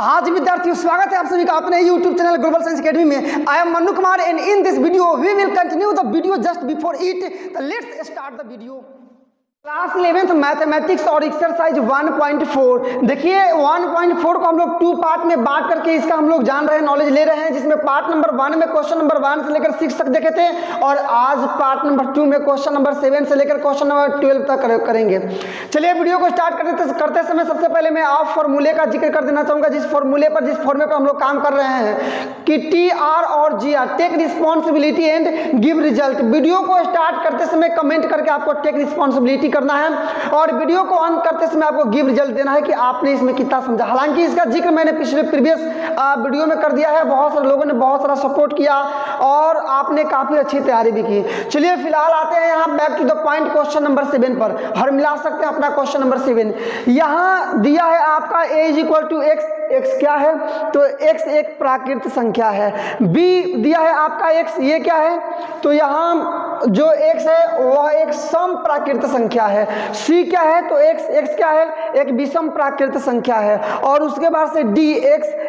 हाँ जी विद्यार्थियों, स्वागत है आप सभी का अपने YouTube channel global science academy में। I am Mannu Kumar and in this video we will continue the video just before it. Let's start the video. Class 11th mathematics और एक्सरसाइज 1.4। देखिए 1.4 को हम लोग 2 पार्ट में बांट करके इसका हम लोग जान रहे हैं, नॉलेज ले रहे हैं, जिसमें पार्ट नंबर 1 में क्वेश्चन नंबर 1 से लेकर 6 तक देखे थे और आज पार्ट नंबर 2 में क्वेश्चन नंबर 7 से लेकर क्वेश्चन नंबर 12 तक करेंगे। चलिए वीडियो को स्टार्ट करते समय सबसे पहले मैं आप फॉर्मूले का जिक्र कर देना चाहूँगा, जिस फॉर्मूले पर जिस फॉर्मूले पर हम लोग काम कर रहे हैं कि TR और GR take responsibility and give result. Video को स्टार्ट करते समय कमेंट करके आपको टेक रिस्पॉन्सिबिलिटी करना है और वीडियो को ऑन करते समय आपको गिव रिजल्ट देना है कि आपने इसमें कितना समझा। हालांकि इसका जिक्र मैंने प्रीवियस वीडियो में कर दिया है, बहुत सारे लोगों ने बहुत सारा सपोर्ट किया और आपने काफी अच्छी तैयारी भी की। चलिए फिलहाल आते हैं यहाँ back to the point question number 7 पर। हर मिला सकते हैं अपना क्वेश्चन नंबर 7। यहाँ दिया है आपका a = x। x क्या है? तो x एक प्राकृत संख्या है। b दिया है आपका x, ये क्या है? तो यहाँ जो x है वह एक सम प्राकृत संख्या है। c क्या है? तो x क्या है? एक विषम प्राकृत संख्या है। और उसके बाद से d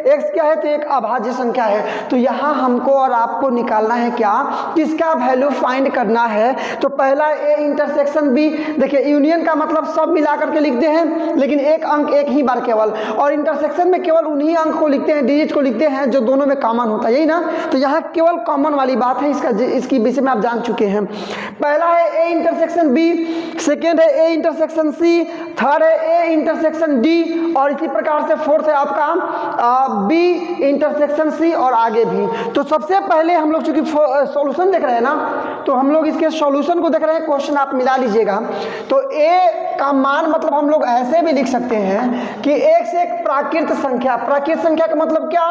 x क्या है? तो एक अभाज्य संख्या है। तो यहाँ हमको और आपको निकालना है क्या, किसका वैल्यू फाइंड करना है। तो पहला a इंटरसेक्शन b। देखिए यूनियन का मतलब सब मिला करके लिखते हैं, लेकिन एक अंक एक ही बार केवल, और इंटरसेक्शन में केवल उन्हीं अंक को लिखते हैं, डिजिट को लिखते हैं जो दोनों में कॉमन होता है, यही ना। तो यहाँ केवल कॉमन वाली बात है, इसकी विषय में आप जान चुके हैं। पहला है a इंटरसेक्शन b, सेकेंड है a इंटरसेक्शन c, थर्ड है a इंटरसेक्शन d और इसी प्रकार से फोर्थ है आपका b इंटरसेक्शन c और आगे भी। तो सबसे पहले हम लोग चूंकि सॉल्यूशन देख रहे हैं ना, तो हम लोग इसके सॉल्यूशन को देख रहे हैं। क्वेश्चन आप मिला लीजिएगा। तो a का मान मतलब हम लोग ऐसे भी लिख सकते हैं कि x एक प्राकृत संख्या, प्राकृत संख्या का मतलब क्या,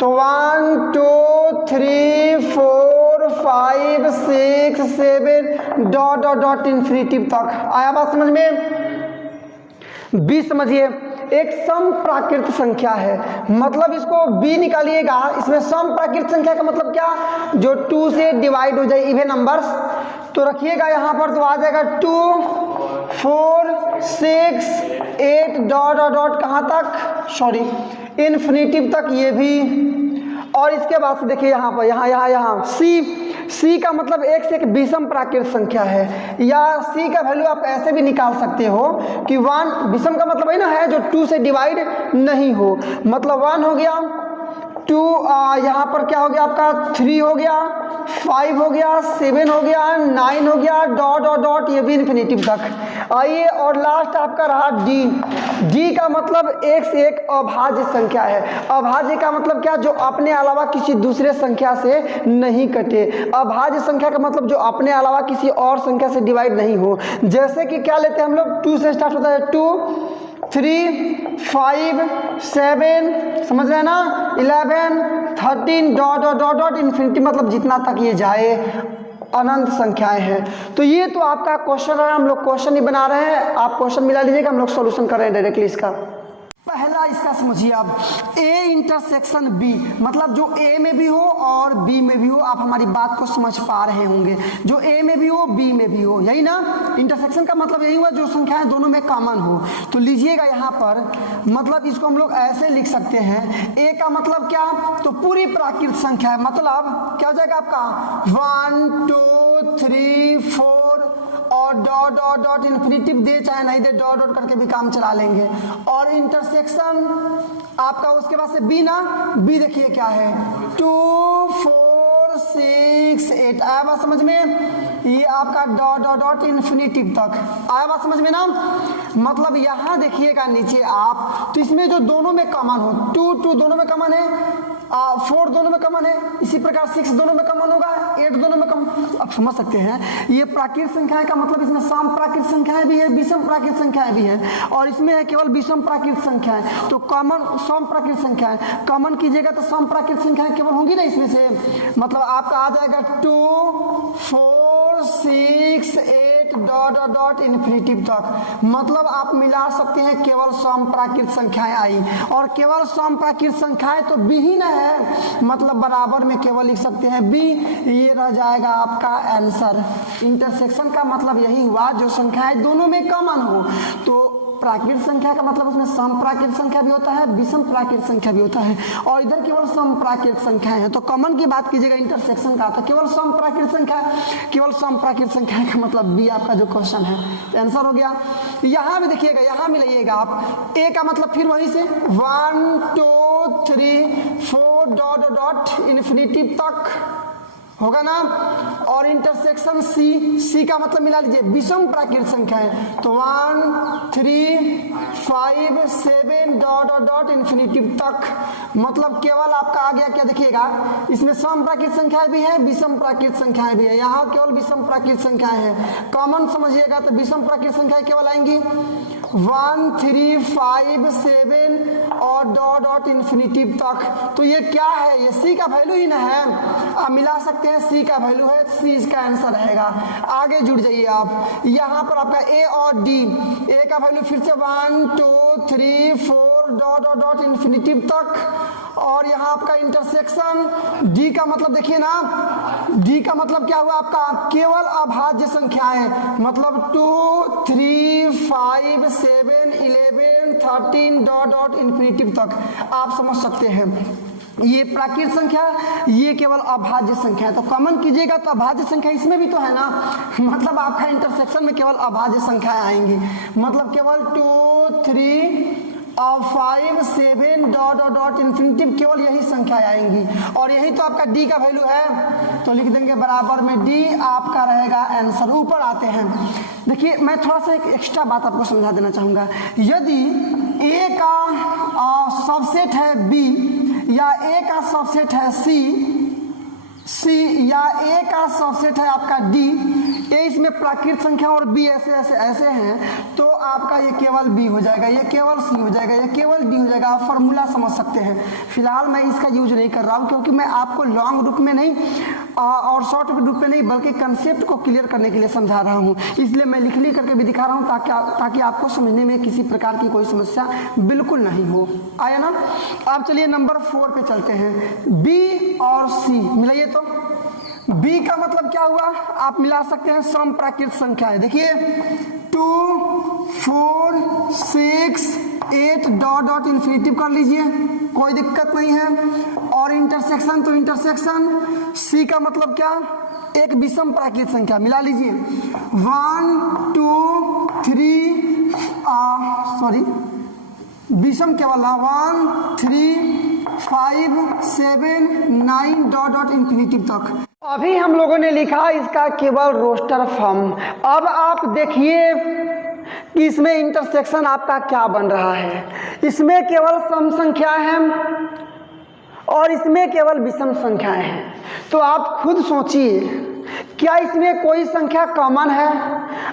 तो 1 2 3 4 5 6 7 डॉट इंफिनिटी तक आया बात समझ में। b समझिए एक सम प्राकृत संख्या है, मतलब इसको b निकालिएगा। इसमें सम प्राकृत संख्या का मतलब क्या, जो 2 से डिवाइड हो जाए इवन नंबर्स। तो रखिएगा यहाँ पर, तो आ जाएगा 2 4 6 8 डॉट कहाँ तक, सॉरी इन्फिनिटिव तक, ये भी। और इसके बाद से देखिए यहाँ पर यहाँ c का मतलब x एक विषम प्राकृत संख्या है, या c का वैल्यू आप ऐसे भी निकाल सकते हो कि 1, विषम का मतलब है ना, है जो 2 से डिवाइड नहीं हो, मतलब 1 हो गया, 2 यहाँ पर क्या हो गया आपका, 3 हो गया, 5 हो गया, 7 हो गया, 9 हो गया, डॉट ये भी इन्फिनिटिव तक। आइए और लास्ट आपका रहा d का मतलब x एक अभाज्य संख्या है। अभाज्य का मतलब क्या, जो अपने अलावा किसी दूसरे संख्या से नहीं कटे। अभाज्य संख्या का मतलब जो अपने अलावा किसी और संख्या से डिवाइड नहीं हो। जैसे कि क्या लेते हैं हम लोग, 2 से स्टार्ट होता है, 2 3 5 7 समझ रहे हैं ना, 11 13 डॉट इन्फिनिटी, मतलब जितना तक ये जाए अनंत संख्याएं हैं। तो ये तो आपका क्वेश्चन है, हम लोग क्वेश्चन ही बना रहे हैं, आप क्वेश्चन मिला लीजिएगा, हम लोग सॉल्यूशन कर रहे हैं डायरेक्टली इसका। पहला इसका समझिए आप, a इंटरसेक्शन b, मतलब जो a में भी हो और b में भी हो। आप हमारी बात को समझ पा रहे होंगे, जो a में भी हो b में भी हो, यही ना। इंटरसेक्शन का मतलब यही हुआ जो संख्याएं दोनों में कॉमन हो। तो लीजिएगा यहाँ पर, मतलब इसको हम लोग ऐसे लिख सकते हैं, a का मतलब क्या, तो पूरी प्राकृत संख्या है, मतलब क्या हो जाएगा आपका 1 2 3 4 और डॉट इन्फिनिटिव दे चाहे नहीं दे, डॉट करके भी काम चला लेंगे। और इंटरसेक्शन आपका उसके बाद से b ना, b देखिए क्या है, 2 4 6 8 आया बात समझ में। ये आपका डॉट इन्फिनिटिव तक आया बात समझ में ना। मतलब यहाँ देखिएगा नीचे आप, तो इसमें जो दोनों में कॉमन हो, 2 दोनों में कॉमन है, 4 दोनों में कॉमन है, इसी प्रकार 6 दोनों में कॉमन होगा, 8 दोनों में कॉमन। आप समझ सकते हैं ये प्राकृत संख्याएं का मतलब इसमें सम प्राकृत संख्याएं भी है, विषम प्राकृत संख्याएं भी है, और इसमें है केवल विषम प्राकृत संख्याएं। तो कॉमन सम प्राकृत संख्याएं कॉमन कीजिएगा तो सम प्राकृत संख्याएं केवल होंगी ना इसमें से, मतलब आपका आ जाएगा 2 4 6 8 डॉट इन्फिनिटिव तक। मतलब आप मिला सकते हैं, केवल सम प्राकृत संख्याएं आई, और केवल सम प्राकृत संख्याएं तो b ही ना है, मतलब बराबर में केवल लिख सकते हैं b। ये रह जाएगा आपका आंसर। इंटरसेक्शन का मतलब यही हुआ जो संख्याएं दोनों में कॉमन हो। तो प्राकृत संख्या का मतलब उसमें सम प्राकृत संख्या भी होता है, विषम प्राकृत संख्या भी होता है, और इधर केवल सम प्राकृत संख्याएं हैं। तो कॉमन की बात कीजिएगा इंटरसेक्शन का, तो केवल सम प्राकृत संख्या, केवल सम प्राकृत संख्या का मतलब बी आपका जो क्वेश्चन है तो आंसर हो गया। यहाँ भी देखिएगा, यहाँ मिलाइएगा आप, ए का मतलब फिर वहीं से 1 2 3 4 डॉट डॉट इन्फिनिटी तक होगा ना, और इंटरसेक्शन सी, सी का मतलब मिला लीजिए विषम प्राकृत संख्या है, तो 1 3 5 7 डॉट डॉट इन्फिनिटी तक, मतलब केवल आपका आ गया क्या, देखिएगा इसमें सम प्राकृत संख्याएं भी है, विषम प्राकृत संख्याएं भी है, यहाँ केवल विषम प्राकृत संख्याएं हैं। कॉमन समझिएगा तो विषम प्राकृत संख्याएं केवल आएंगी 1 3 5 7 और डॉट डॉट इन्फिनिटी तक। तो ये क्या है, ये सी का वैल्यू ही ना है, आप मिला सकते हैं, सी का वैल्यू है, सी इसका आंसर रहेगा। आगे जुड़ जाइए आप, यहाँ पर आपका ए और डी, ए का वैल्यू फिर से 1 2 3 4 डॉट डॉट डॉट इन्फिनिटी तक, और यहाँ आपका इंटरसेक्शन डी का मतलब देखिए ना, डी का मतलब क्या हुआ आपका, केवल अभाज्य संख्याएं, मतलब 2 3 5 7 11 13 डॉट डॉट इन्फिनिटी तक आप समझ सकते हैं। ये प्राकृत संख्या, ये केवल अभाज्य संख्या है। तो कॉमन कीजिएगा तो अभाज्य संख्या इसमें भी तो है ना, मतलब आपका इंटरसेक्शन में केवल अभाज्य संख्याएं आएंगी, मतलब केवल 2 3 और 5 7 डॉट डॉट इन्फिनिटिव, केवल यही संख्याएं आएंगी, और यही तो आपका डी का वैल्यू है, तो लिख देंगे बराबर में डी आपका रहेगा आंसर। ऊपर आते हैं, देखिए मैं थोड़ा सा एक एक्स्ट्रा बात आपको समझा देना चाहूँगा। यदि ए का सबसेट है बी, या ए का सबसेट है सी, या ए का सबसेट है आपका डी, ए इसमें प्राकृत संख्या और बी ऐसे ऐसे ऐसे हैं, तो आपका ये केवल बी हो जाएगा, ये केवल सी हो जाएगा, ये केवल डी हो जाएगा। आप फॉर्मूला समझ सकते हैं। फिलहाल मैं इसका यूज नहीं कर रहा हूँ, क्योंकि मैं आपको लॉन्ग रूप में नहीं और शॉर्ट रूप में नहीं, बल्कि कंसेप्ट को क्लियर करने के लिए समझा रहा हूँ, इसलिए मैं लिख करके भी दिखा रहा हूँ, ताकि आपको समझने में किसी प्रकार की कोई समस्या बिल्कुल नहीं हो। आया ना। आप चलिए नंबर 4 पे चलते हैं, बी और सी मिलाइए। तो बी का मतलब क्या हुआ, आप मिला सकते हैं सम प्राकृत संख्या है। देखिए 2 4 6 8 डॉट डॉट इन्फिनिटिव कर लीजिए, कोई दिक्कत नहीं है। और इंटरसेक्शन, तो इंटरसेक्शन सी का मतलब क्या, एक विषम प्राकृत संख्या, मिला लीजिए 1 2 3 सॉरी विषम केवल 1 3 5 7 9 डॉट डॉट इन्फिनिटिव तक। अभी हम लोगों ने लिखा इसका केवल रोस्टर फॉर्म। अब आप देखिए कि इसमें इंटरसेक्शन आपका क्या बन रहा है। इसमें केवल सम संख्याएं हैं और इसमें केवल विषम संख्याएं हैं। तो आप खुद सोचिए, क्या इसमें कोई संख्या कॉमन है?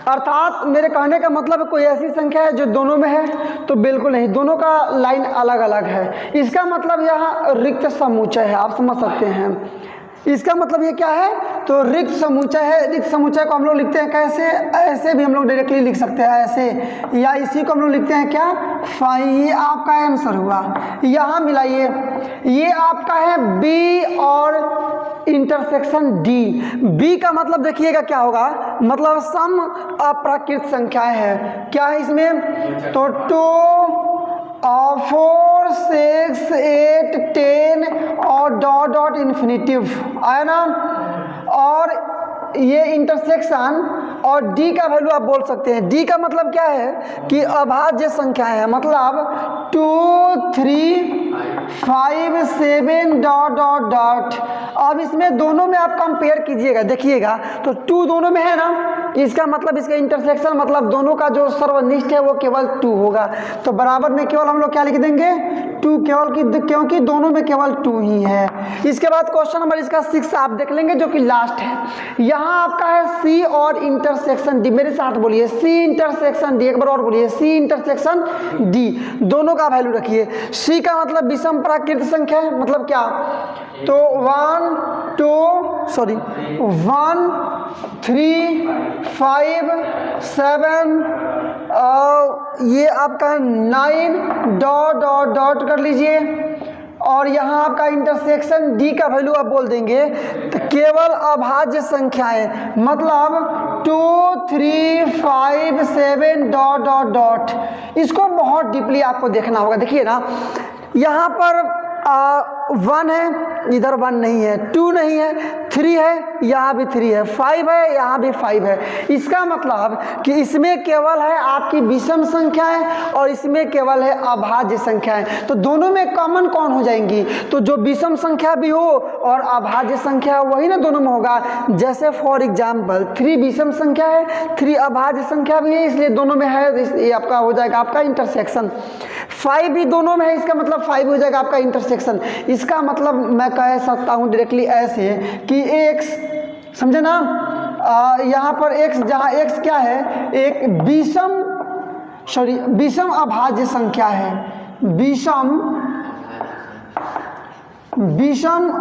अर्थात मेरे कहने का मतलब कोई ऐसी संख्या है जो दोनों में है? तो बिल्कुल नहीं, दोनों का लाइन अलग अलग है। इसका मतलब यहाँ रिक्त समुच्चय है, आप समझ सकते हैं। इसका मतलब ये क्या है, तो रिक्त समुच्चय है। रिक्त समुच्चय को हम लोग लिखते हैं कैसे, ऐसे भी हम लोग डायरेक्टली लिख सकते हैं ऐसे, या इसी को हम लोग लिखते हैं क्या, फाई। ये आपका आंसर हुआ। यहाँ मिलाइए, ये आपका है बी और इंटरसेक्शन डी। बी का मतलब देखिएगा क्या होगा, मतलब सम अप्राकृत संख्याएं है। क्या है इसमें, तो 2 और 4 6 8 10 और डॉट डॉट इन्फिनिटिव आया ना। और ये इंटरसेक्शन और डी का वैल्यू आप बोल सकते हैं। डी का मतलब क्या है कि अभाज्य संख्या है, मतलब 2 3 5 7 डॉट डॉट डॉट। अब इसमें दोनों में आप कंपेयर कीजिएगा, देखिएगा तो 2 दोनों में है ना, इसका मतलब इसका इंटरसेक्शन मतलब दोनों का जो सर्वनिष्ठ है वो केवल 2 होगा। तो बराबर में केवल हम लोग क्या लिख देंगे, 2, केवल क्योंकि दोनों में केवल 2 ही है। इसके बाद क्वेश्चन नंबर इसका 6 आप देख लेंगे, जो कि लास्ट है। यहाँ आपका है सी और इंटरसेक्शन डी। मेरे साथ बोलिए, सी इंटरसेक्शन डी। एक बार और बोलिए, सी इंटरसेक्शन डी। दोनों का वैल्यू रखिए। सी का मतलब विषम प्राकृत संख्या है, मतलब क्या, तो 1 3 5 7 ये आपका 9 डॉट डॉट डॉट कर लीजिए। और यहाँ आपका इंटरसेक्शन डी का वैल्यू आप बोल देंगे तो केवल अभाज्य संख्याएं, मतलब 2 3 5 7 डॉट डॉट डॉट। इसको बहुत डीपली आपको देखना होगा। देखिए ना, यहाँ पर 1 है, इधर 1 नहीं है, 2 नहीं है, 3 है, यहाँ भी 3 है, 5 है, यहाँ भी 5 है। इसका मतलब कि इसमें केवल है आपकी विषम संख्याएं और इसमें केवल है अभाज्य संख्याएं। तो दोनों में कॉमन कौन हो जाएंगी? तो जो विषम संख्या भी हो और अभाज्य संख्या वही ना दोनों में होगा। जैसे फॉर एग्जाम्पल 3 विषम संख्या है, 3 अभाज्य संख्या भी है, इसलिए दोनों में है, ये आपका हो जाएगा आपका इंटरसेक्शन। 5 भी दोनों में है, इसका मतलब 5 हो जाएगा आपका इंटरसेक्शन। इसका मतलब मैं कह सकता हूँ डायरेक्टली ऐसे कि x, समझे ना, यहाँ पर x, जहाँ x क्या है, एक विषम अभाज्य संख्या है। विषम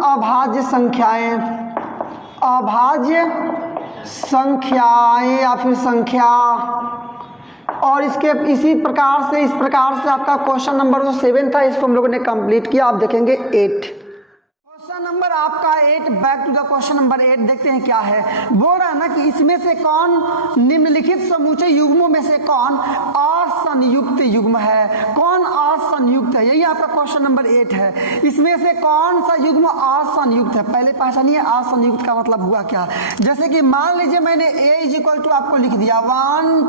अभाज्य संख्याएं, अभाज्य संख्याएं या फिर संख्या। और इसके इसी प्रकार से, इस प्रकार से आपका क्वेश्चन नंबर जो 7 था इसको हम लोगों ने कंप्लीट किया। आप देखेंगे 8। क्वेश्चन नंबर आपका 8, back to the question number 8। देखते हैं क्या है। बोल रहा है ना कि इसमें से कौन निम्नलिखित समूचे युग्मों में से कौन असंयुक्त युग्म है? कौन असंयुक्त है? यही आपका क्वेश्चन नंबर 8 है। इसमें से कौन सा युग्म असंयुक्त है? पहले पहचानिए असंयुक्त का मतलब हुआ क्या। जैसे कि मान लीजिए मैंने a इज इक्वल टू आपको लिख दिया 1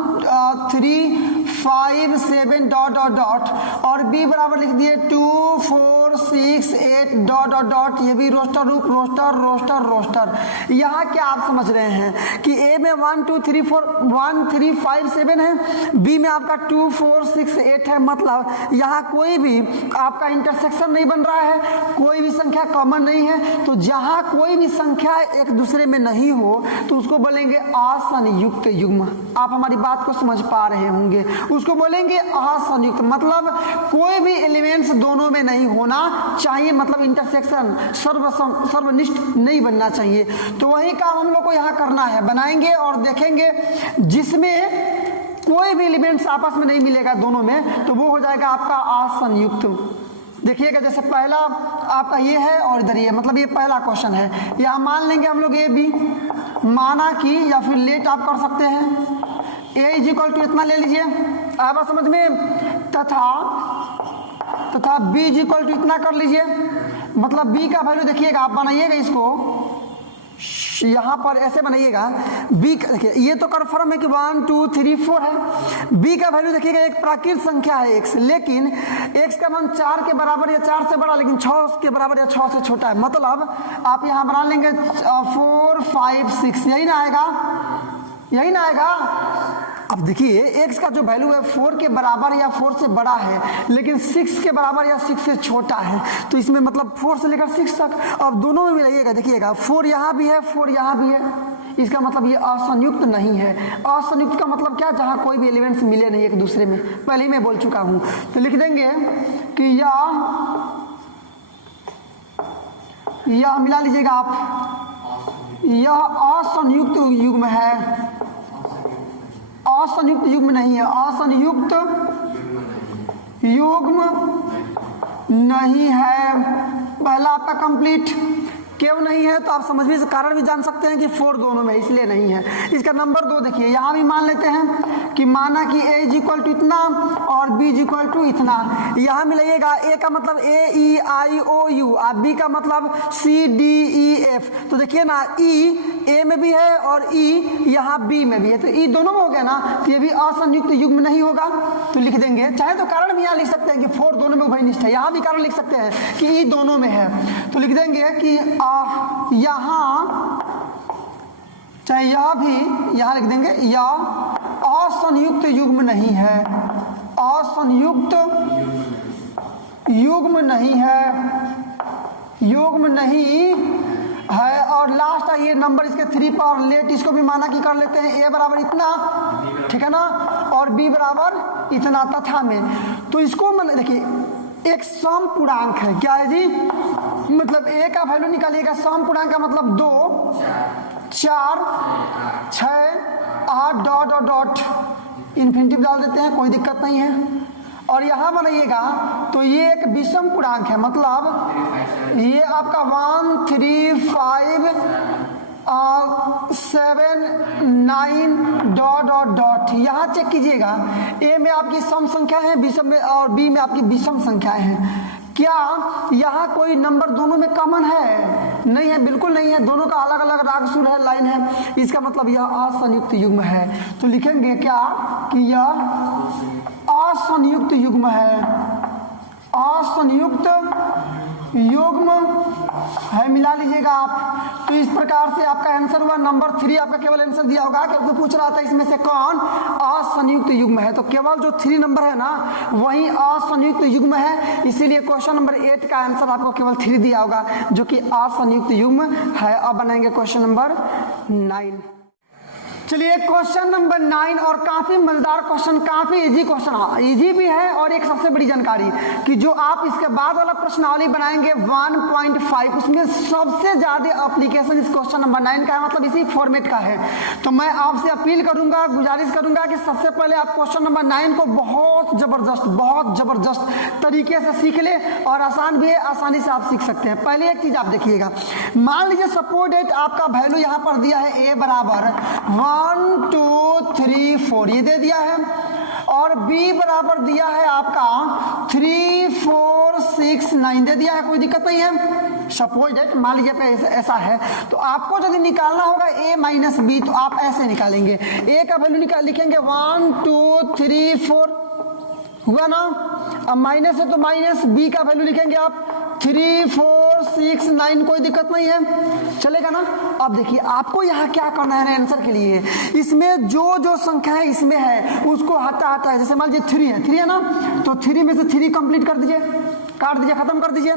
3 5 7 डॉट डॉट डॉट और b बराबर लिख दिए 2 4 6 8 डॉट डॉट डॉट। ये भी रोस्टर रूप, रोस्टर रोस्टर रोस्टर। यहाँ क्या आप समझ रहे हैं कि a में 1 2 3 4 1 3 5 7 है, b में आपका 2 4 6 8 है। मतलब यहाँ कोई भी आपका इंटरसेक्शन नहीं बन रहा है, कोई भी संख्या कॉमन नहीं है। तो जहाँ कोई भी संख्या एक दूसरे में नहीं हो तो उसको बोलेंगे असंयुक्त युग्म। आप हमारी बात को समझ पा रहे होंगे। उसको बोलेंगे असंयुक्त, मतलब कोई भी एलिमेंट्स दोनों में नहीं होना चाहिए, मतलब इंटरसेक्शन सर्वनिष्ठ नहीं बनना चाहिए। तो वही काम हम लोग को यहाँ करना है, बनाएंगे और देखेंगे जिसमें कोई भी एलिमेंट्स आपस में नहीं मिलेगा दोनों में, तो वो हो जाएगा आपका असंयुक्त। देखिएगा जैसे पहला आपका ये है और इधर ये, मतलब ये पहला क्वेश्चन है। यहाँ मान लेंगे हम लोग ए बी, माना कि, या फिर लेट आप कर सकते हैं a इज इक्वल टू इतना ले लीजिए, आया समझ में, तथा b इज इक्वल टू इतना कर लीजिए। मतलब b का वैल्यू देखिएगा, आप बनाइएगा इसको यहाँ पर ऐसे बनाइएगा। b देखिए ये तो कन्फर्म है कि 1 2 3 4 है। b का वैल्यू देखिएगा एक प्राकृत संख्या है x, लेकिन x का मान 4 के बराबर या 4 से बड़ा, लेकिन 6 के बराबर या 6 से छोटा है। मतलब आप यहाँ बना लेंगे 4 5 6, यही ना आएगा, यही ना आएगा। अब देखिए x का जो वैल्यू है 4 के बराबर या 4 से बड़ा है, लेकिन 6 के बराबर या 6 से छोटा है। तो इसमें मतलब 4 से लेकर 6 तक, अब दोनों में मिलाइएगा, देखिएगा 4 यहाँ भी है, 4 यहाँ भी है। इसका मतलब ये असंयुक्त नहीं है। असंयुक्त का मतलब क्या? जहाँ कोई भी एलिमेंट्स मिले नहीं एक दूसरे में, पहले ही मैं बोल चुका हूँ। तो लिख देंगे कि यह मिला लीजिएगा आप, यह असंयुक्त युग्म है, असंयुक्त युग्म नहीं है, असंयुक्त युग्म नहीं है। पहला आपका कंप्लीट। क्यों नहीं है तो आप समझ भी कारण भी जान सकते हैं कि 4 दोनों में, इसलिए नहीं है। इसका नंबर 2 देखिए, यहाँ भी मान लेते हैं कि माना कि a इज इक्वल टू इतना और b इज इक्वल टू इतना। यहाँ मिलाइएगा, a का मतलब a e i o u और b का मतलब c d e f। तो देखिए ना e a में भी है और e यहाँ b में भी है, तो e दोनों में हो गया ना, तो ये भी असंयुक्त युग्म नहीं होगा। तो लिख देंगे, चाहे तो कारण भी यहाँ लिख सकते हैं कि 4 दोनों में उभयनिष्ठ है, यहाँ भी कारण लिख सकते हैं कि e दोनों में है। तो लिख देंगे कि यहाँ, चाहे यह भी यहाँ लिख देंगे, यह असंयुक्त युग्म नहीं है, असंयुक्त युग्म नहीं है, युग्म नहीं है। और लास्ट है ये नंबर इसके 3 पर लेट, इसको भी माना कि कर लेते हैं a बराबर इतना, ठीक है ना, और b बराबर इतना तथा में। तो इसको मतलब देखिए एक सम पूर्णांक है, क्या है जी, मतलब a का वैल्यू निकालिएगा। सम पूर्णांक का मतलब 2 4 6 8 डॉट डॉट डॉट, इन्फिनिटिव डाल देते हैं, कोई दिक्कत नहीं है। और यहाँ बनाइएगा तो ये एक विषम पूर्णांक है, मतलब ये आपका 1 3 5 7 9 डॉट डॉट डॉट। यहाँ चेक कीजिएगा, ए में आपकी सम संख्या है, विषम में, और बी में आपकी विषम संख्याएं हैं। क्या यहाँ कोई नंबर दोनों में कॉमन है? नहीं है, बिल्कुल नहीं है। दोनों का अलग अलग राग सुर है, लाइन है। इसका मतलब यह असंयुक्त युग्म है। तो लिखेंगे क्या कि यह असंयुक्त युग्म है, असंयुक्त युग्म है। मिला लीजिएगा आप। तो इस प्रकार से आपका आंसर हुआ नंबर 3। आपका केवल आंसर दिया होगा, क्योंकि पूछ रहा था इसमें से कौन असंयुक्त युग्म है, तो केवल जो 3 नंबर है ना वही असंयुक्त युग्म है। इसीलिए क्वेश्चन नंबर 8 का आंसर आपको केवल 3 दिया होगा, जो कि असंयुक्त युग्म है। अब बनाएंगे क्वेश्चन नंबर 9। चलिए क्वेश्चन नंबर 9, और काफी मजेदार क्वेश्चन, काफी इजी क्वेश्चन, हाँ इजी भी है। और एक सबसे बड़ी जानकारी कि जो आप इसके बाद वाला प्रश्नावली बनाएंगे 1.5, उसमें सबसे ज्यादा एप्लीकेशन इस क्वेश्चन नंबर 9 का है, मतलब इसी फॉर्मेट का है। तो मैं आपसे अपील करूंगा, गुजारिश करूंगा कि सबसे पहले आप क्वेश्चन नंबर 9 को बहुत जबरदस्त तरीके से सीख ले, और आसान भी है, आसानी से आप सीख सकते हैं। पहले एक चीज आप देखिएगा, मान लीजिए सपोज डेट आपका वैल्यू यहाँ पर दिया है ए बराबर 1 2 3 4 ये दे दिया है, और b बराबर दिया है आपका 3 4 6 9 दे दिया है। कोई दिक्कत नहीं है। सपोज दैट मान लीजिए ऐसा है, तो आपको यदि निकालना होगा a माइनस बी, तो आप ऐसे निकालेंगे। a का वैल्यू लिखेंगे 1 2 3 4 हुआ ना। अब माइनस है तो माइनस, b का वैल्यू लिखेंगे आप 3 4 6 9, कोई दिक्कत नहीं है, चलेगा ना। अब देखिए आपको यहाँ क्या करना है ना आंसर के लिए, इसमें जो संख्या है इसमें है उसको हटा है। जैसे मान लीजिए 3 है ना, तो 3 में से 3 कंप्लीट कर दीजिए, काट दीजिए, खत्म कर दीजिए।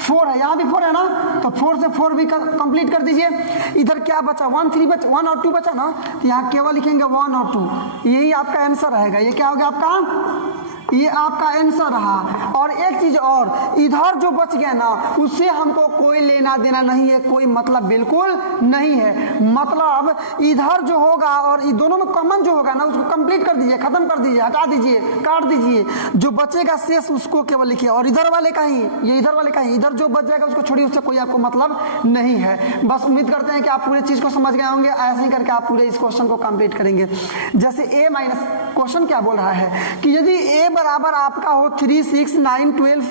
4 है, यहाँ भी 4 है ना, तो 4 से 4 भी कंप्लीट कर दीजिए। इधर क्या बचा, 1 और 2 बचा ना, तो यहाँ केवल लिखेंगे 1 और 2, यही आपका आंसर रहेगा। ये क्या हो गया आपका, ये आपका आंसर रहा। और एक चीज और, इधर जो बच गया ना उससे हमको कोई लेना देना नहीं है, कोई मतलब बिल्कुल नहीं है। मतलब इधर जो होगा और ये दोनों में कॉमन जो होगा ना उसको कंप्लीट कर दीजिए, खत्म कर दीजिए, हटा दीजिए, काट दीजिए। जो बचेगा शेष उसको केवल लिखिए, और इधर वाले का ही, ये इधर वाले का ही, इधर जो बच जाएगा उसको छोड़िए, उससे कोई आपको मतलब नहीं है। बस उम्मीद करते हैं कि आप पूरे चीज को समझ गए होंगे। ऐसे ही करके आप पूरे इस क्वेश्चन को कंप्लीट करेंगे। जैसे a माइनस, क्वेश्चन क्या बोल रहा है कि यदि a बराबर आपका हो 3 6 9 12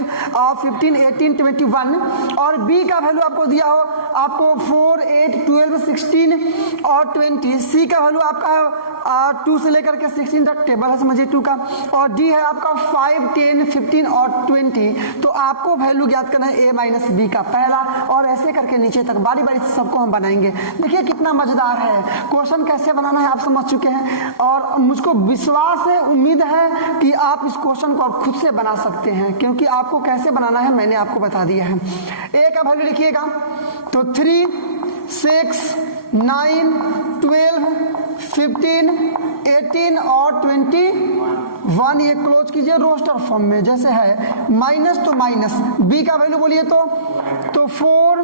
15 18 21, और b का वैल्यू आपको दिया हो आपको 4 8 12 16 और 20, c का वैल्यू आपका 2 से लेकर के 16 तक टेबल है, समझिए 2 का, और d है आपका 5 10 15 और 20। तो आपको वैल्यू ज्ञात करना है a माइनस बी का पहला, और ऐसे करके नीचे तक बारी बारी से सबको हम बनाएंगे। देखिए कितना मजेदार है क्वेश्चन, कैसे बनाना है आप समझ चुके हैं, और मुझको विश्वास है, उम्मीद है कि आप इस क्वेश्चन को आप खुद से बना सकते हैं, क्योंकि आपको कैसे बनाना है मैंने आपको बता दिया है। a का वैल्यू लिखिएगा तो 3 6 9 12 15 18 और 21, ये क्लोज कीजिए रोस्टर फॉर्म में जैसे है। माइनस तो माइनस, b का वैल्यू बोलिए तो 4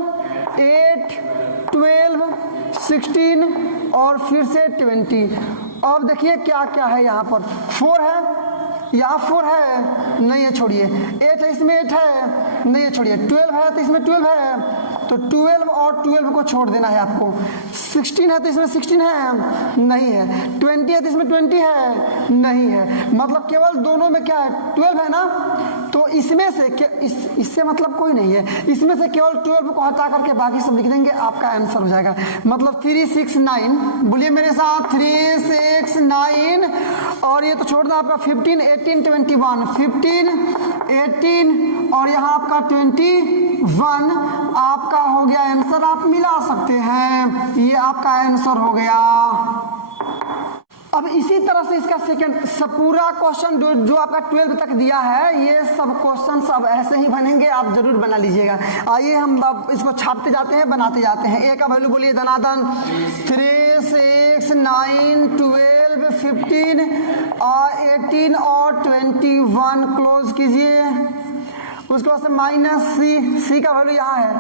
8 12 16 और फिर से 20। अब देखिए क्या क्या है, यहाँ पर 4 है, यहाँ 4 है, नहीं है छोड़िए, 8 है, इसमें 8 है, नहीं है छोड़िए, 12 है तो इसमें 12 है, तो 12 और 12 को छोड़ देना है आपको। 16 है तो इसमें 16 है, नहीं है। 20 है तो इसमें 20 है, नहीं है। मतलब केवल दोनों में क्या है, 12 है ना, तो इसमें से इससे मतलब कोई नहीं है, इसमें से केवल 12 को हटा करके बाकी सब लिख देंगे, आपका आंसर हो जाएगा। मतलब 3 6 9, बोलिए मेरे साथ 3 6 9, और ये तो छोड़ना आपका 15 18 21, 15 18 और यहाँ आपका 21 आपका हो गया आंसर। आप मिला सकते हैं, ये आपका आंसर हो गया। अब इसी तरह से इसका सेकंड पूरा क्वेश्चन जो आपका 12 तक दिया है, ये सब क्वेश्चन सब ऐसे ही बनेंगे, आप जरूर बना लीजिएगा। आइए हम अब इसको छापते जाते हैं, बनाते जाते हैं। a का वैल्यू बोलिए धनाधन 3 6 9 12 15 18 और 21, क्लोज कीजिए। उसके बाद से माइनस c का वैल्यू यहाँ है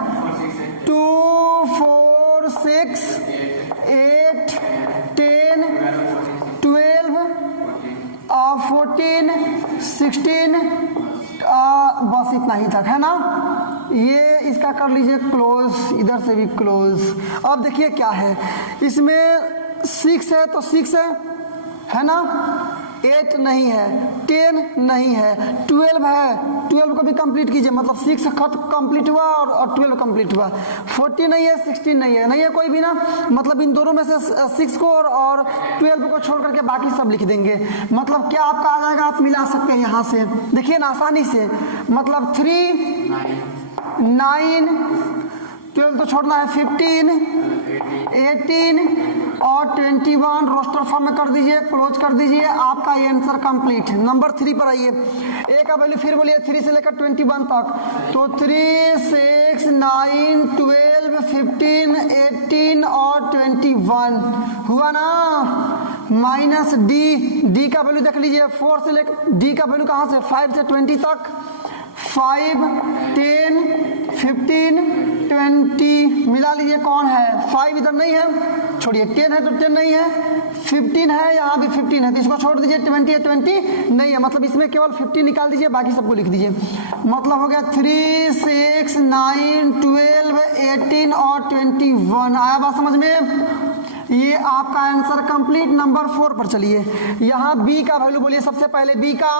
2 4 6 8 10 12 14 16, बस इतना ही तक है ना। ये इसका कर लीजिए क्लोज, इधर से भी क्लोज। अब देखिए क्या है, इसमें 6 है तो 6 है ना, 8 नहीं है, 10 नहीं है, 12 है, 12 को भी कंप्लीट कीजिए, मतलब 6 कंप्लीट हुआ और 12 कंप्लीट हुआ। 40 नहीं है, 16 नहीं है कोई भी ना, मतलब इन दोनों में से 6 को और 12 को छोड़ करके बाकी सब लिख देंगे। मतलब क्या आपका आ जाएगा, आप मिला सकते हैं यहाँ से, देखिए ना आसानी से, मतलब 3 9 12 तो छोड़ना है, 15 18 और 21 रोस्टर फॉर्म में कर दीजिए, क्लोज कर दीजिए, आपका ये आंसर कंप्लीट। नंबर 3 पर आइए, ए का वैल्यू फिर बोलिए 3 से लेकर 21 तक, तो 3 6 9 12 15 18 और 21 हुआ ना। माइनस डी का वैल्यू देख लीजिए, 4 से लेकर डी का वैल्यू कहाँ से, 5 से 20 तक, 5 10 15 20 मिला लीजिए, कौन है, 5 इधर नहीं है, छोड़िए, 10 है तो 10 नहीं है, 15 है, यहाँ भी 15 है तो इसको छोड़ दीजिए, 20 है 20 नहीं है, मतलब इसमें केवल 15 निकाल दीजिए, बाकी सबको लिख दीजिए। मतलब हो गया 3 6 9 12 18 और 21। आया बात समझ में, ये आपका आंसर कंप्लीट। नंबर 4 पर चलिए, यहाँ बी का वैल्यू बोलिए सबसे पहले, बी का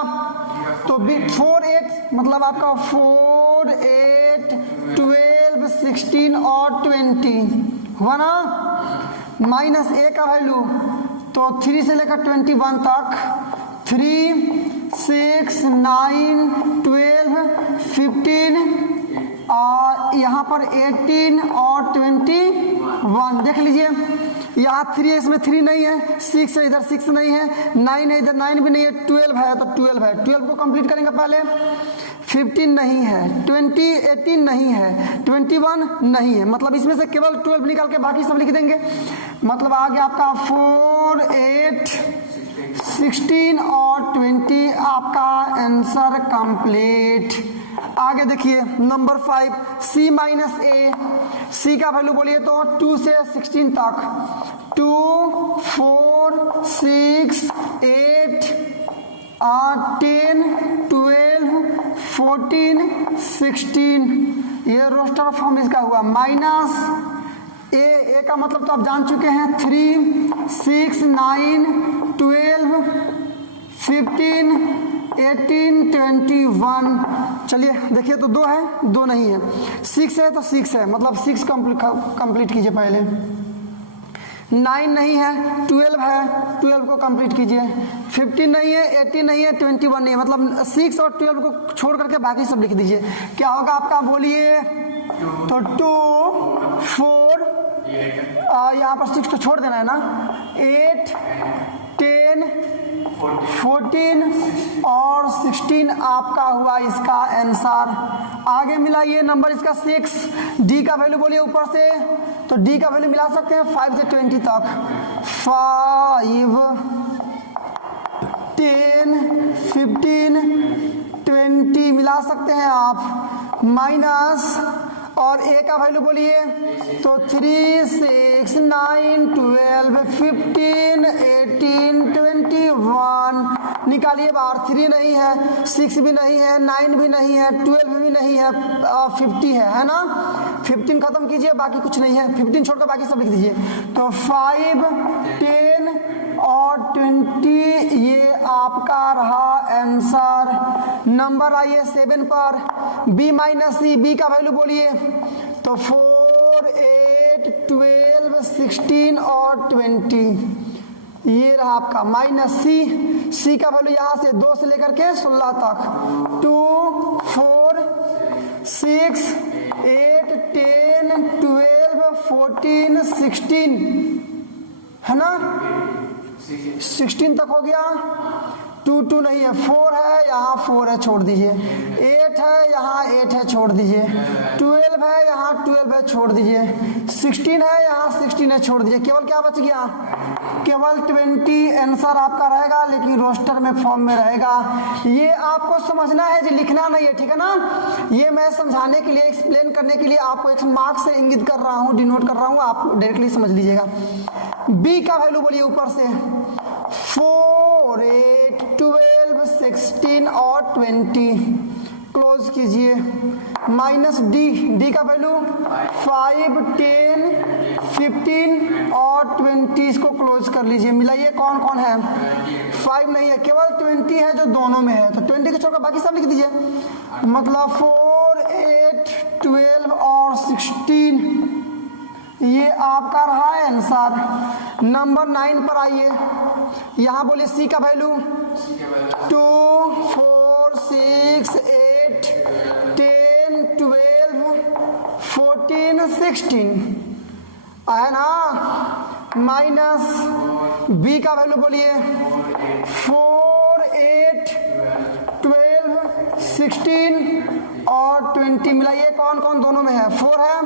तो बी 4 8 मतलब आपका 4 8 12 16 और 20 हुआ ना। माइनस ए का वैल्यू तो 3 से लेकर 21 तक, 3 6 9 12 15 और यहाँ पर 18 और 21 देख लीजिए, यहाँ 3 है, इसमें 3 नहीं है, 6 है, इधर 6 नहीं है, 9 है, इधर 9 भी नहीं है, 12 है तो 12 है, 12 को कंप्लीट करेंगे पहले, 15 नहीं है, 20 18 नहीं है, 21 नहीं है, मतलब इसमें से केवल 12 निकाल के बाकी सब लिख देंगे। मतलब आ गया आपका 4 8 16 और 20 आपका आंसर कंप्लीट। आगे देखिए नंबर 5 सी माइनस ए, सी का वैल्यू बोलिए तो 2 से 16 तक, 2 4 6 8 10 12 14 16 ये रोस्टर फॉर्म इसका हुआ। माइनस ए का मतलब तो आप जान चुके हैं, 3 6 9 12 15 18 21। चलिए देखिए तो 2 है, 2 नहीं है, 6 है तो 6 है, मतलब 6 कंप्लीट कीजिए पहले, 9 नहीं है, 12 है, 12 को कंप्लीट कीजिए, 15 नहीं है, 18 नहीं है, 21 नहीं है, मतलब 6 और 12 को छोड़ करके बाकी सब लिख दीजिए। क्या होगा आपका, बोलिए तो 2 4 यहाँ पर 6 तो छोड़ देना है ना, 8 10 14 और 16 आपका हुआ इसका आंसर। आगे मिलाइए नंबर इसका 6, डी का वैल्यू बोलिए ऊपर से, तो डी का वैल्यू मिला सकते हैं 5 से 20 तक, 5 10 15 20 मिला सकते हैं आप। माइनस और ए का वैल्यू बोलिए तो 3 6 9 12 15 18 21 निकालिए बाहर। 3 नहीं है, 6 भी नहीं है, 9 भी नहीं है, 12 भी नहीं है, 50 है ना। 15 खत्म कीजिए, बाकी कुछ नहीं है, 15 छोड़कर बाकी सब लिख दीजिए। तो 5 10 और 20 ये आपका रहा आंसर। नंबर आइए 7 पर, बी माइनस सी, बी का वैल्यू बोलिए तो 4 8 12 16 और 20 ये रहा आपका। माइनस सी, सी का वैल्यू यहाँ से 2 से लेकर के 16 तक, 2 4 6 8 10 12 14 16 है ना, 16 तक हो गया। 2 2 नहीं है, 4 है, यहाँ 4 है, छोड़ दीजिए। 8 है, यहाँ 8 है, छोड़ दीजिए। 12 है, यहाँ 12 है, छोड़ दीजिए। 16 है, यहाँ 16 है, छोड़ दीजिए। केवल क्या बच गया, केवल 20 आंसर आपका रहेगा, लेकिन रोस्टर में फॉर्म में रहेगा। ये आपको समझना है जी, लिखना नहीं है, ठीक है ना। ये मैं समझाने के लिए, एक्सप्लेन करने के लिए आपको एक मार्क्स से इंगित कर रहा हूँ, डिनोट कर रहा हूँ, आप डायरेक्टली समझ लीजिएगा। बी का वैल्यू बोलिए ऊपर से, 4 8 12 16 और 20 क्लोज कीजिए। माइनस डी का वैल्यू 5, 10, 15 और 20, इसको क्लोज कर लीजिए। मिलाइए कौन कौन है। 5 नहीं है, केवल 20 है जो दोनों में है, तो 20 के छोड़कर बाकी सब लिख दीजिए। मतलब 4, 8, 12 और 16, ये आपका रहा है आंसर। नंबर 9 पर आइए, यहाँ बोलिए सी का वैल्यू 2, 4, 6, 8, 10, 12, 14, 16 है ना। माइनस बी का वैल्यू बोलिए 4, 8, 12, 16 और 20, मिलाइए कौन कौन दोनों में है। 4 है,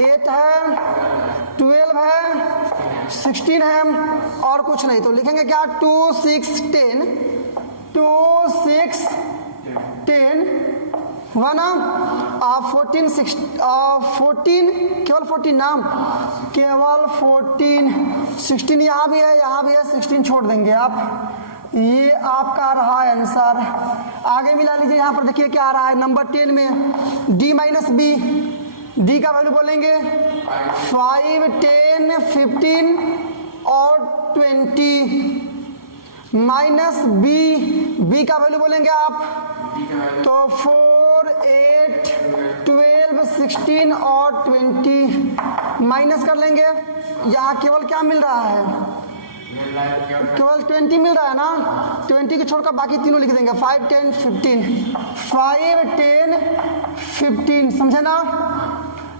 8 है, 12 है, 16 है और कुछ नहीं, तो लिखेंगे क्या 2, 6, 10, 2, 6, 10 हुआ ना। 14, 14 केवल 14 नाम, केवल 14, 16 यहाँ भी है, यहाँ भी है, 16 छोड़ देंगे आप। ये आपका रहा आंसर। आगे मिला लीजिए, यहाँ पर देखिए क्या आ रहा है। नंबर 10 में डी माइनस बी, डी का वैल्यू बोलेंगे 5, 10, 15 और 20 माइनस बी का वैल्यू बोलेंगे आप तो 4, 8, 12, 16 और 20 माइनस कर लेंगे। यहाँ केवल क्या मिल रहा है, केवल 20 मिल रहा है ना। 20 को छोड़कर बाकी तीनों लिख देंगे 5, 10, 15, 5, 10, 15, समझे ना।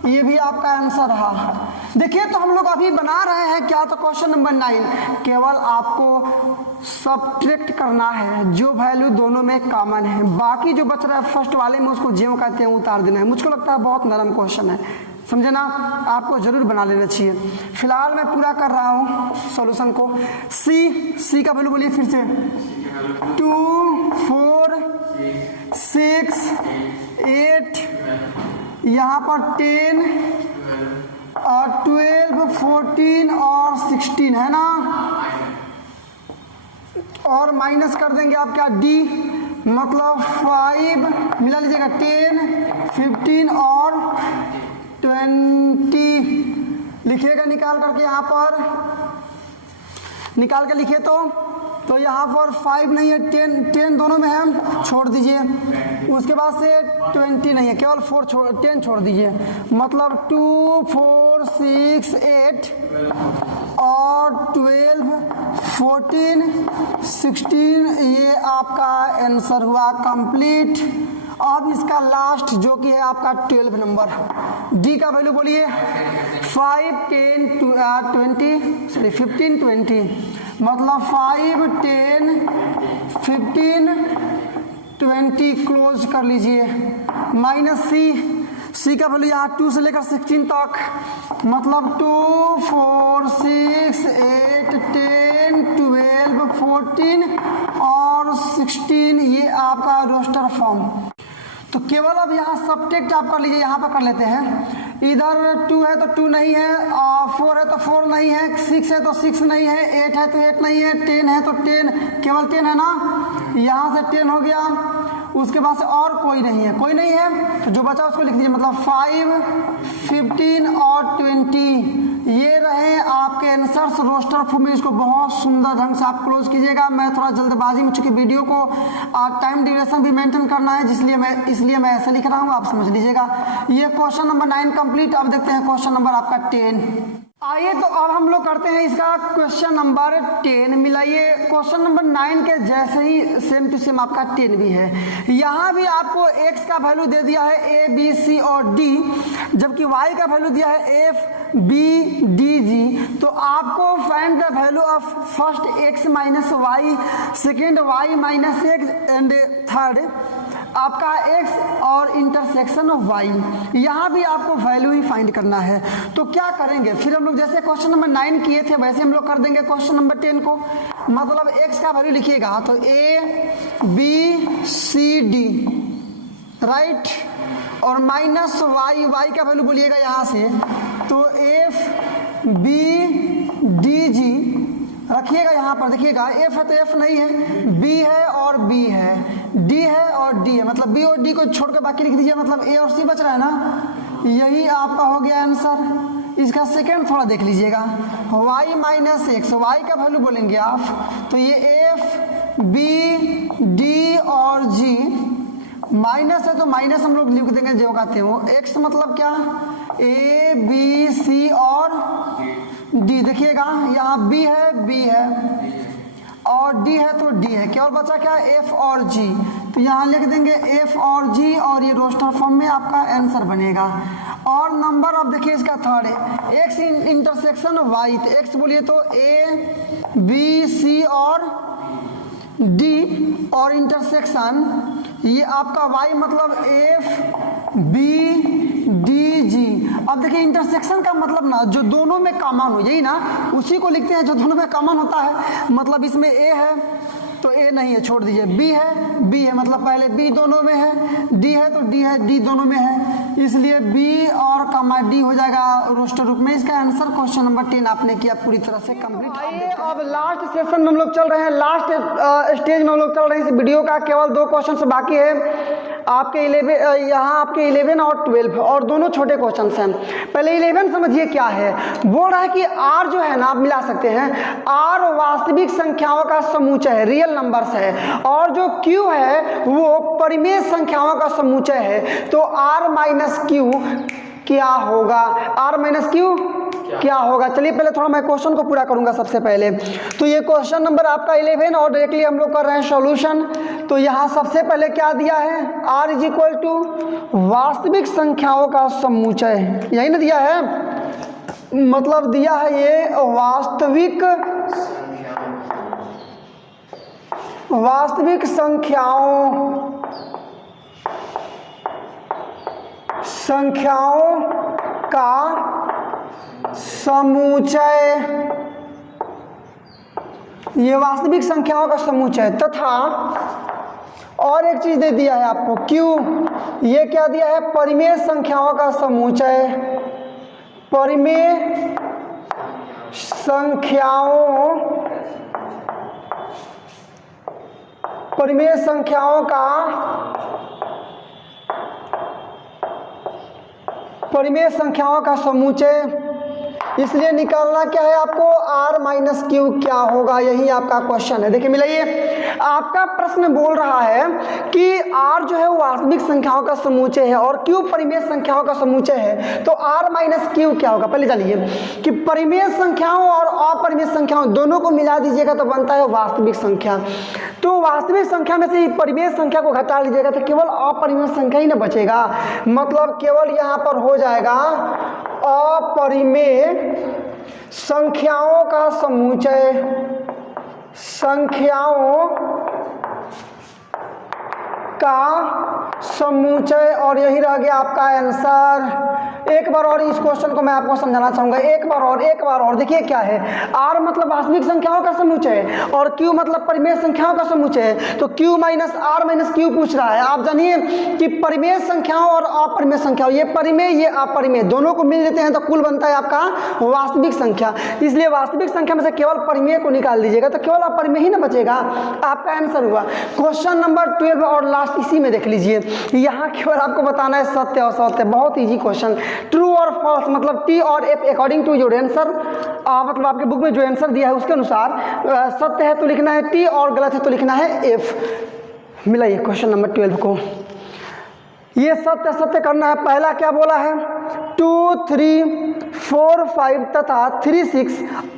ये भी आपका आंसर रहा। देखिए तो हम लोग अभी बना रहे हैं क्या, तो क्वेश्चन नंबर 9 केवल आपको सब्ट्रैक्ट करना है जो वैल्यू दोनों में कॉमन है, बाकी जो बच रहा है फर्स्ट वाले में उसको ज्यों कहते हैं उतार देना है। मुझको लगता है बहुत नरम क्वेश्चन है, समझे ना, आपको जरूर बना लेना चाहिए। फिलहाल मैं पूरा कर रहा हूँ सॉल्यूशन को। सी का वैल्यू बोलिए फिर से 2, 4, 6, 8, यहाँ पर 10 और 12, 14 और 16 है ना। और माइनस कर देंगे आप क्या डी, मतलब 5 मिला लीजिएगा 10, 15 और 20 लिखिएगा निकाल करके। यहाँ पर निकाल के लिखिए तो यहाँ पर 5 नहीं है, 10 दोनों में है, छोड़ दीजिए। उसके बाद से 20 नहीं है, केवल 10 छोड़ दीजिए, मतलब 2, 4, 6, 8 और 12, 14, 16, ये आपका आंसर हुआ कंप्लीट। अब इसका लास्ट जो कि है आपका 12 नंबर, डी का वैल्यू बोलिए 5, 10, 20 सॉरी 15, 20, मतलब 5, 10, 15, 20 क्लोज कर लीजिए। माइनस सी का वैल्यू यहाँ 2 से लेकर 16 तक, मतलब 2, 4, 6, 8, 10, 12, 14 और 16, ये आपका रोस्टर फॉर्म। तो केवल अब यहाँ सब्ट्रैक्ट आप कर लीजिए, यहाँ पर कर लेते हैं। इधर 2 है तो 2 नहीं है, 4 है तो 4 नहीं है, 6 है तो 6 नहीं है, 8 है तो 8 नहीं है, 10 है तो 10, केवल 10 है ना, यहाँ से 10 हो गया। उसके बाद से और कोई नहीं है, कोई नहीं है तो जो बचा उसको लिख दीजिए, मतलब 5, 15 और 20 ये रहे आपके आंसर्स रोस्टर फॉर्म में। इसको बहुत सुंदर ढंग से आप क्लोज कीजिएगा। मैं थोड़ा जल्दबाजी में, चूंकि वीडियो को टाइम ड्यूरेशन भी मेंटेन करना है, इसलिए मैं ऐसा लिख रहा हूँ, आप समझ लीजिएगा। ये क्वेश्चन नंबर 9 कंप्लीट। अब देखते हैं क्वेश्चन नंबर आपका 10। आइए तो अब हम लोग करते हैं इसका क्वेश्चन नंबर 10। मिलाइए क्वेश्चन नंबर 9 के जैसे ही सेम टू सेम आपका 10 भी है। यहाँ भी आपको x का वैल्यू दे दिया है a, b, c और d, जबकि y का वैल्यू दिया है f, b, d, g। तो आपको find the value of first x minus y, second y minus x and third आपका x और इंटरसेक्शन ऑफ y। यहाँ भी आपको वैल्यू ही फाइंड करना है। तो क्या करेंगे फिर हम लोग, जैसे क्वेश्चन नंबर 9 किए थे वैसे हम लोग कर देंगे क्वेश्चन नंबर 10 को। मतलब x का वैल्यू लिखिएगा तो a, b, c, d, right, और माइनस y का वैल्यू बोलिएगा यहाँ से तो f, b, d, g, रखिएगा यहाँ पर, देखिएगा एफ है तो एफ नहीं है, बी है और बी है, डी है और डी है, मतलब बी और डी को छोड़कर बाकी लिख दीजिए, मतलब ए और सी बच रहा है ना। यही आपका हो गया आंसर। इसका सेकेंड थोड़ा देख लीजिएगा, y माइनस एक्स, वाई का वैल्यू बोलेंगे आप, तो ये एफ बी डी और जी, माइनस है तो माइनस हम लोग लिख देंगे जो कहते हो, एक्स मतलब क्या, ए बी सी और डी। देखिएगा यहाँ बी है और डी है तो डी है, केवल बचा क्या, एफ और जी, तो यहाँ लिख देंगे एफ और जी, और ये रोस्टर फॉर्म में आपका आंसर बनेगा। और नंबर अब देखिए इसका थर्ड है, एक्स इंटरसेक्शन वाई, तो एक्स बोलिए तो ए बी सी और डी, और इंटरसेक्शन ये आपका y मतलब एफ बी डी जी। अब देखिए इंटरसेक्शन का मतलब ना जो दोनों में कॉमन हो, यही ना, उसी को लिखते हैं जो दोनों में कॉमन होता है। मतलब इसमें a है तो a नहीं है, छोड़ दीजिए, b है मतलब पहले b दोनों में है, d है तो d है, d दोनों में है, इसलिए b और कमा d हो जाएगा रोस्टर रूप में। इसका आंसर क्वेश्चन नंबर 10 आपने किया पूरी तरह से कंप्लीट। आइए अब लास्ट सेशन में हम लोग चल रहे हैं, लास्ट स्टेज में हम लोग चल रहे हैं इस वीडियो का, केवल 2 क्वेश्चन बाकी है आपके 11, यहाँ आपके 11 और 12 और दोनों छोटे क्वेश्चन हैं। पहले 11 समझिए क्या है, बोल रहा है कि r जो है ना आप मिला सकते हैं, r वास्तविक संख्याओं का समूचय है, रियल नंबर्स है, और जो q है वो परिमेय संख्याओं का समूचय है, तो r माइनस क्यू क्या होगा, r माइनस क्यू क्या होगा। चलिए पहले थोड़ा मैं क्वेश्चन को पूरा करूंगा सबसे पहले। तो ये क्वेश्चन नंबर आपका 11 और डायरेक्टली हम लोग कर रहे हैं सॉल्यूशन। तो यहाँ सबसे पहले क्या दिया है, r इज इक्वल टू वास्तविक संख्याओं का समूचय, यही ना दिया है, मतलब दिया है ये वास्तविक संख्याओं का समुच्चय, ये वास्तविक संख्याओं का समुच्चय, तथा और एक चीज दे दिया है आपको Q, ये क्या दिया है, परिमेय संख्याओं का समुच्चय, परिमेय संख्याओं का समुच्चय। इसलिए निकालना क्या है आपको, r माइनस क्यू क्या होगा, यही आपका क्वेश्चन है। देखिए मिलाइए, आपका प्रश्न बोल रहा है कि r जो है वो वास्तविक संख्याओं का समुच्चय है और q परिमेय संख्याओं का समुच्चय है, तो r माइनस क्यू क्या होगा। पहले जानिए कि परिमेय संख्याओं और अपरिमेय संख्याओं दोनों को मिला दीजिएगा तो बनता है वास्तविक संख्या। तो वास्तविक संख्या में से परिमेय संख्या को घटा लीजिएगा तो केवल अपरिमेय संख्या ही ना बचेगा, मतलब केवल यहाँ पर हो जाएगा अपरिमेय संख्याओं का समुच्चय, और यही रह गया आपका आंसर। एक बार और इस क्वेश्चन को मैं आपको समझाना चाहूंगा, एक बार और देखिए क्या है, r मतलब वास्तविक संख्याओं का समुच्चय और q मतलब परिमेय संख्याओं का समुच्चय, तो q minus r minus q पूछ रहा है। आप जानिए कि परिमेय संख्याओं और अपरिमेय संख्याओं, ये परिमेय ये अपरिमेय, दोनों को मिल लेते हैं तो कुल बनता है आपका वास्तविक संख्या। इसलिए वास्तविक संख्या में से केवल परिमेय को निकाल दीजिएगा तो केवल अपरिमेय ही ना बचेगा, आपका आंसर हुआ। क्वेश्चन नंबर 12 और लास्ट इसी में देख लीजिए, यहाँ केवल आपको बताना है सत्य और असत्य, बहुत ईजी क्वेश्चन। ट्रू और फॉल्स मतलब टी और F according to your answer, मतलब आपके बुक में जो आंसर दिया है उसके अनुसार सत्य है तो लिखना है टी और गलत है तो लिखना है एफ। मिलाइए क्वेश्चन नंबर 12 को, ये सत्य सत्य करना है। पहला क्या बोला है, 2, 3, 4, 5 तथा 3, 6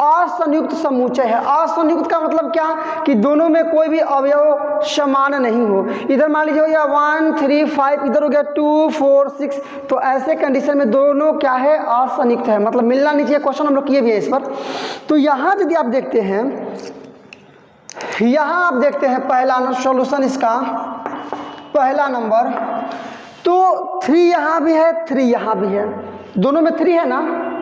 असंयुक्त समुच्चय है। असंयुक्त का मतलब क्या कि दोनों में कोई भी अवयव समान नहीं हो। इधर मान लीजिए हो गया 1, 3, 5, इधर हो गया 2, 4, 6, तो ऐसे कंडीशन में दोनों क्या है, असंयुक्त है, मतलब मिलना नहीं चाहिए। क्वेश्चन हम लोग किए भी है इस पर। तो यहाँ यदि आप देखते हैं, यहाँ आप देखते हैं पहला सॉल्यूशन इसका, पहला नंबर, तो 3 यहाँ भी है 3 यहाँ भी है, दोनों में 3 है ना,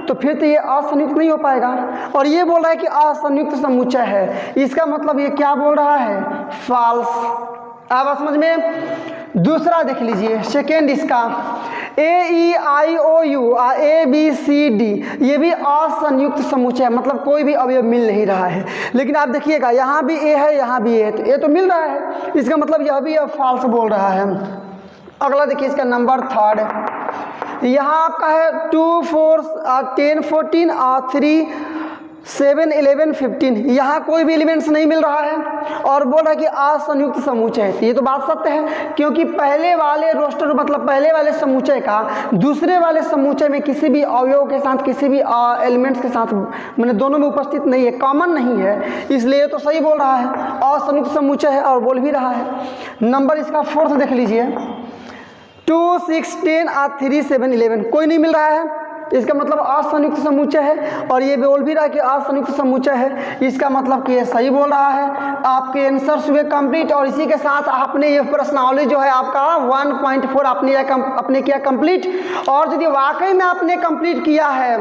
तो फिर तो ये असंयुक्त नहीं हो पाएगा। और ये बोल रहा है कि असंयुक्त समुच्चय है, इसका मतलब ये क्या बोल रहा है, फॉल्स। अब समझ में। दूसरा देख लीजिए, सेकेंड इसका, AEIOU ABCD ये भी असंयुक्त समुच्चय है, मतलब कोई भी अवयव मिल नहीं रहा है। लेकिन आप देखिएगा यहाँ भी ए है, यहाँ भी ए है, तो ए तो मिल रहा है, इसका मतलब यह भी फॉल्स बोल रहा है। अगला देखिए इसका नंबर 3, यहाँ आपका है 2 4 10 14 3 7 11 15, यहाँ कोई भी एलिमेंट्स नहीं मिल रहा है और बोल रहा है कि असंयुक्त समुच्चय है। ये तो बात सत्य है, क्योंकि पहले वाले रोस्टर मतलब पहले वाले समुच्चय का दूसरे वाले समुच्चय में किसी भी अवयव के साथ, किसी भी एलिमेंट्स के साथ मैंने दोनों में उपस्थित नहीं है, कॉमन नहीं है, इसलिए तो सही बोल रहा है, असंयुक्त समुच्चय है और बोल भी रहा है। नंबर इसका 4 देख लीजिए, 2 6 10 3 7 11 कोई नहीं मिल रहा है, इसका मतलब असंयुक्त समुच्चय है और ये बोल भी रहा है कि असंयुक्त समुच्चय है, इसका मतलब कि ये सही बोल रहा है। आपके आंसर्स हुए कंप्लीट और इसी के साथ आपने ये प्रश्नावली जो है आपका 1.4 आपने किया कंप्लीट। और यदि वाकई में आपने कंप्लीट किया है,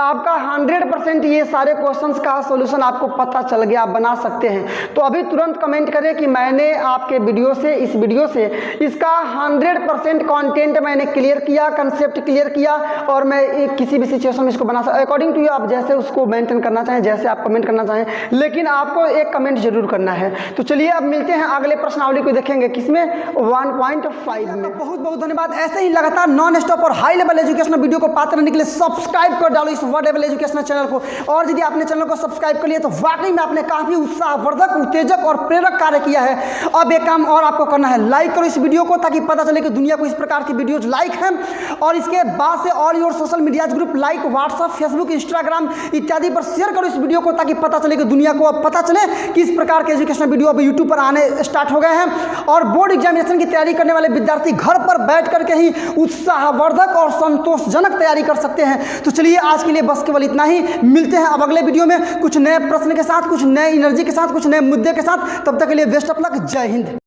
आपका 100% ये सारे क्वेश्चंस का सॉल्यूशन आपको पता चल गया, आप बना सकते हैं, तो अभी तुरंत कमेंट करें कि मैंने आपके वीडियो से, इस वीडियो से इसका 100% कंटेंट मैंने क्लियर किया, कंसेप्ट क्लियर किया और मैं किसी भी सिचुएशन में इसको बना सकता, अकॉर्डिंग टू यू, आप जैसे उसको मेंटेन करना चाहें, जैसे आप कमेंट करना चाहें, लेकिन आपको एक कमेंट जरूर करना है। तो चलिए अब मिलते हैं अगले प्रश्नावली को देखेंगे, किसमें 1.5 में। बहुत बहुत धन्यवाद। ऐसे ही लगातार नॉन स्टॉप और हाई लेवल एजुकेशनल वीडियो को पाते रहने के लिए सब्सक्राइब कर डालो इस वर्ड लेवल एजुकेशनल चैनल को। और यदि आपने चैनल को सब्सक्राइब कर लिया तो वाकई में आपने काफी उत्साहवर्धक, उत्तेजक और प्रेरक कार्य किया है। अब एक काम और आपको करना है, लाइक करो इस वीडियो को ताकि पता चले कि दुनिया को इस प्रकार की वीडियोज लाइक है। और इसके बाद से all your social media group like WhatsApp, Facebook, Instagram इत्यादि पर शेयर करो इस वीडियो को ताकि पता चले कि दुनिया को अब पता चले कि इस प्रकार के एजुकेशनल वीडियो अब यूट्यूब पर आने स्टार्ट हो गए हैं। और बोर्ड एग्जामिनेशन की तैयारी करने वाले विद्यार्थी घर पर बैठ करके ही उत्साहवर्धक और संतोषजनक तैयारी कर सकते हैं। तो चलिए आज के लिए बस केवल इतना ही, मिलते हैं अब अगले वीडियो में कुछ नए प्रश्न के साथ, कुछ नए एनर्जी के साथ, कुछ नए मुद्दे के साथ। तब तक के लिए बेस्ट ऑफ लक, जय हिंद।